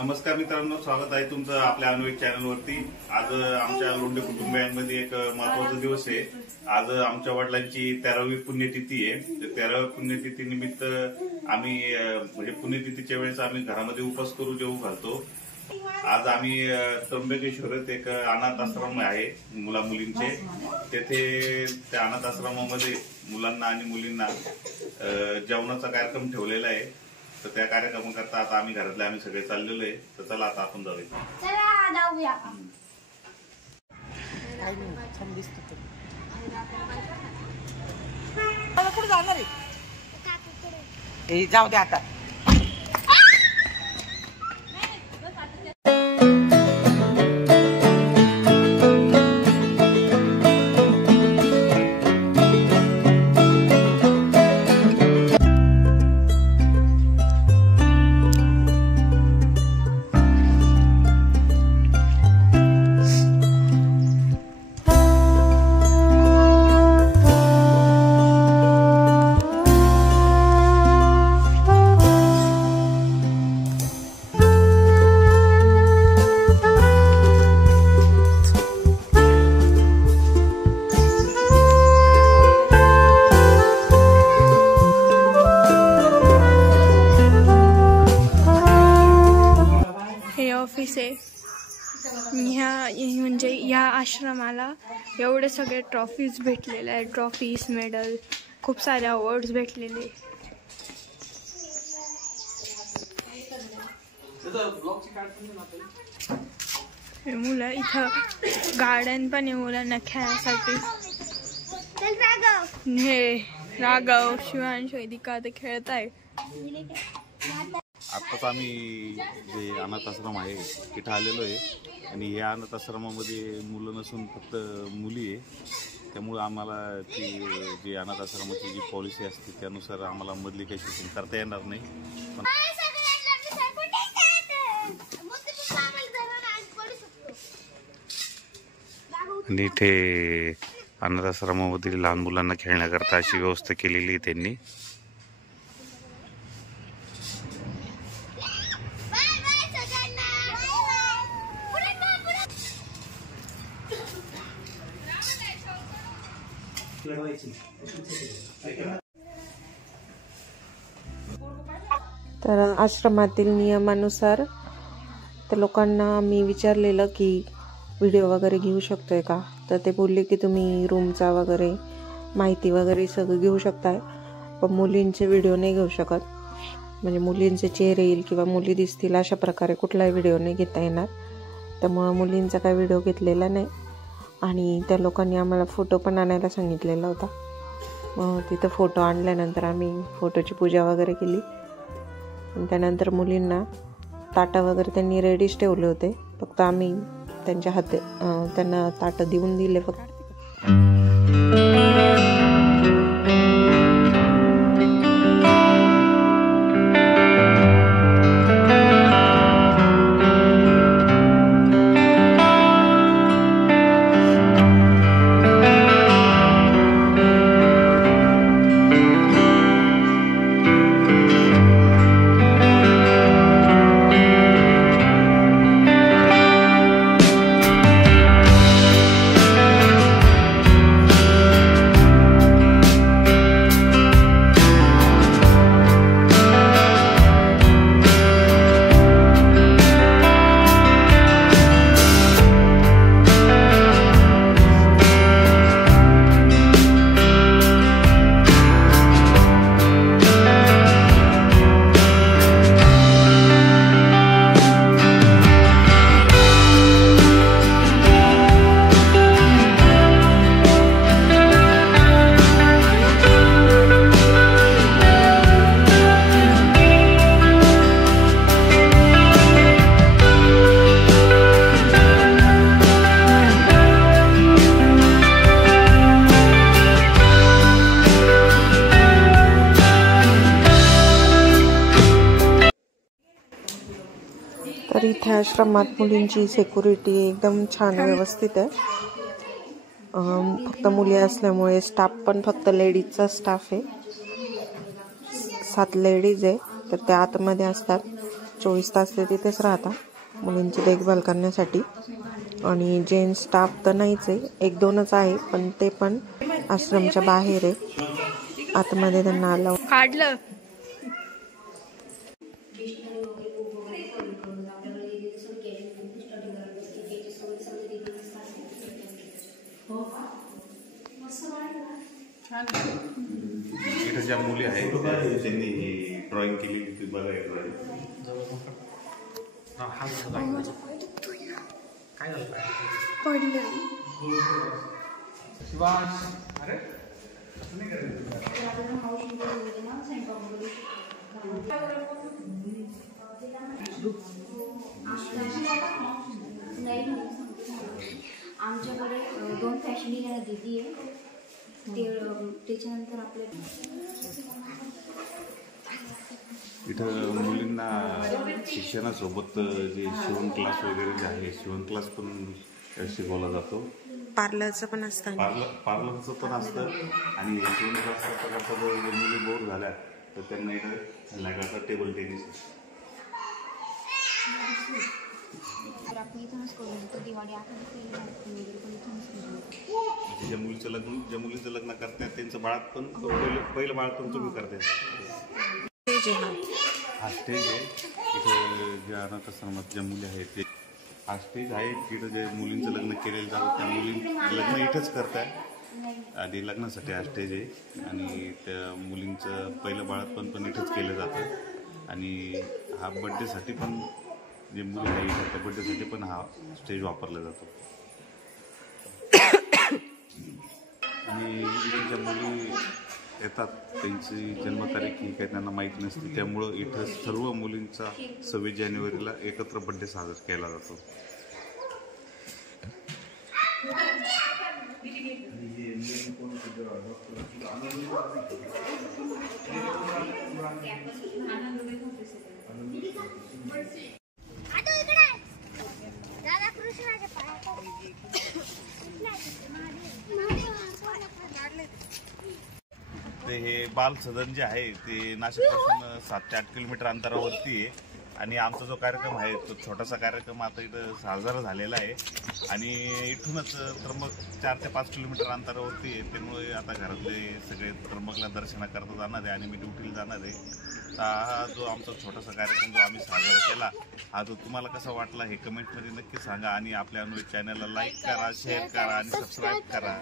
नमस्कार मित्रांनो, स्वागत आहे तुमचं आपल्या अन्वेष चॅनलवरती। आज आमच्या लोंढे कुटुंबियांमध्ये एक महत्त्वाचा दिवस आहे। आज आमच्या वडिलांची 13वी पुण्यतिथी आहे। तर 13वी पुण्यतिथी निमित्त आम्ही म्हणजे पुण्यतिथीच्या वेळेस आम्ही घरामध्ये उपवास करू जेवू घालतो। आज आम्ही त्र्यंबकेश्वरात एक अनाथ आश्रम आहे मुला मुलींचे, तेथे त्या अनाथ आश्रमामध्ये मुलांना आणि मुलींना जेवणाचा कार्यक्रम ठेवलेला आहे। तर त्या कार्यक्रमाकरता आता आम्ही घरातले आम्ही सगळे चाललेलो आहे। तर चला आता आपण जाऊया। चला जाऊया। मला कुठे जाणार आहे? जाऊ दे आता। ऑफिस आहे। म्हणजे ह्या आश्रमाला एवढे सगळे ट्रॉफीज भेटलेले आहेत, ट्रॉफीज मेडल खूप सारे अवॉर्ड्स भेटलेले। मुलं इथं गार्डन पण आहे मुलांना खेळायसाठी। हे राघव, शिवांश, वेदिका ते खेळत आहे। आत्ताच आम्ही जे अनाथ आश्रम आहे तिथे आलेलो आहे आणि या अनाथ आश्रमामध्ये मुलं नसून फक्त मुली आहे। त्यामुळे आम्हाला ती जी अनाथ आश्रमाची जी पॉलिसी असते त्यानुसार आम्हाला मधली काही शूटिंग करता येणार नाही। आणि इथे अनाथ आश्रमामध्ये लहान मुलांना खेळण्याकरता अशी व्यवस्था केलेली आहे त्यांनी। तर आश्रमातील नियमानुसार त्या लोकांना मी विचारलेलं की व्हिडिओ वगैरे घेऊ शकतोय का, तर ते बोलले की तुम्ही रूमचा वगैरे माहिती वगैरे सगळं घेऊ शकताय, पण मुलींचे व्हिडिओ नाही घेऊ शकत। म्हणजे मुलींचे चेहरे येईल किंवा मुली दिसतील अशा प्रकारे कुठलाही व्हिडिओ नाही घेता येणार। त्यामुळे मुलींचा काही व्हिडिओ घेतलेला नाही। आणि त्या लोकांनी आम्हाला फोटो पण आणायला सांगितलेला होता। मग तिथं फोटो आणल्यानंतर आम्ही फोटोची पूजा वगैरे केली। आणि त्यानंतर मुलींना ताटं वगैरे त्यांनी रेडीच ठेवले होते, फक्त आम्ही त्यांच्या त्यांना ताटं देऊन दिले फक्त। तर इथे आश्रमात मुलींची सिक्युरिटी एकदम छान व्यवस्थित आहे। फक्त मुली असल्यामुळे स्टाफ पण फक्त लेडीजचा स्टाफ आहे। 7 लेडीज आहे, तर त्या आतमध्ये असतात 24 तास ते तिथेच राहता मुलींची देखभाल करण्यासाठी. आणि जेंट्स स्टाफ तर नाहीच आहे, 1-2च आहे, पण ते पण आश्रमच्या बाहेर आहे. आतमध्ये त्यांना अलाउ काढलं. इथं ज्या मुली आहेत त्यांनी ड्रॉइंग केली ती बरं आहे. पडलं. आमच्याकडे 2 फॅशन डिझायनर दीदी आहे. त्याच्यानंतर आपले इथं मुलींना शिक्षणासोबत जे शिवण क्लास वगैरे जे आहे, शिवण क्लास पण शिकवला जातो. पार्लरचं पण असतं. पार्लरचं पण असतं. आणि शिवण क्लास करता करता जर मुली बोर झाल्या तर त्यांना इथं संध्याकाळचा टेबल टेनिस ज्या मुलीचं लग्न करतात त्यांचं बाळात पण पहिलं बाळ पण तुम्ही करताय. हा स्टेज आहे. इथे ज्या अनाथ आश्रमात ज्या मुली आहेत ते हा स्टेज आहे. तिथं जे मुलींचं लग्न केलेलं जातं त्या मुलींचं लग्न इथंच करताय. आणि लग्नासाठी हा स्टेज आहे. आणि त्या मुलींचं पहिलं बाळात पण इथंच केलं जातं. आणि हा बड्डेसाठी पण जे मुली आहे त्या बड्डेसाठी पण हा स्टेज वापरला जातो. आणि इथे ज्या मुली येतात त्यांची जन्मतारीख ही काही त्यांना माहीत नसते. त्यामुळं इथं सर्व मुलींचा 26 जानेवारीला एकत्र बड्डे साजरा केला जातो. ते हे बाल सदन जे आहे ते नाशिकपासून 7 ते 8 किलोमीटर अंतरावरती आहे. आणि आमचा जो कार्यक्रम आहे तो छोटासा कार्यक्रम आता इथं साजरा झालेला आहे. आणि इथूनच त्र्यंबक 4 ते 5 किलोमीटर अंतरावरती आहे. त्यामुळे आता घरातले सगळे त्र्यंबकला दर्शनाकरता जाणार आहे आणि मी ड्युटीला जाणार आहे. तर हा जो आमचा छोटासा कार्यक्रम जो आम्ही साजरा केला हा तो तुम्हाला कसा वाटला हे कमेंटमध्ये नक्की सांगा. आणि आपल्या चॅनलला लाईक करा, शेअर करा आणि सबस्क्राईब करा.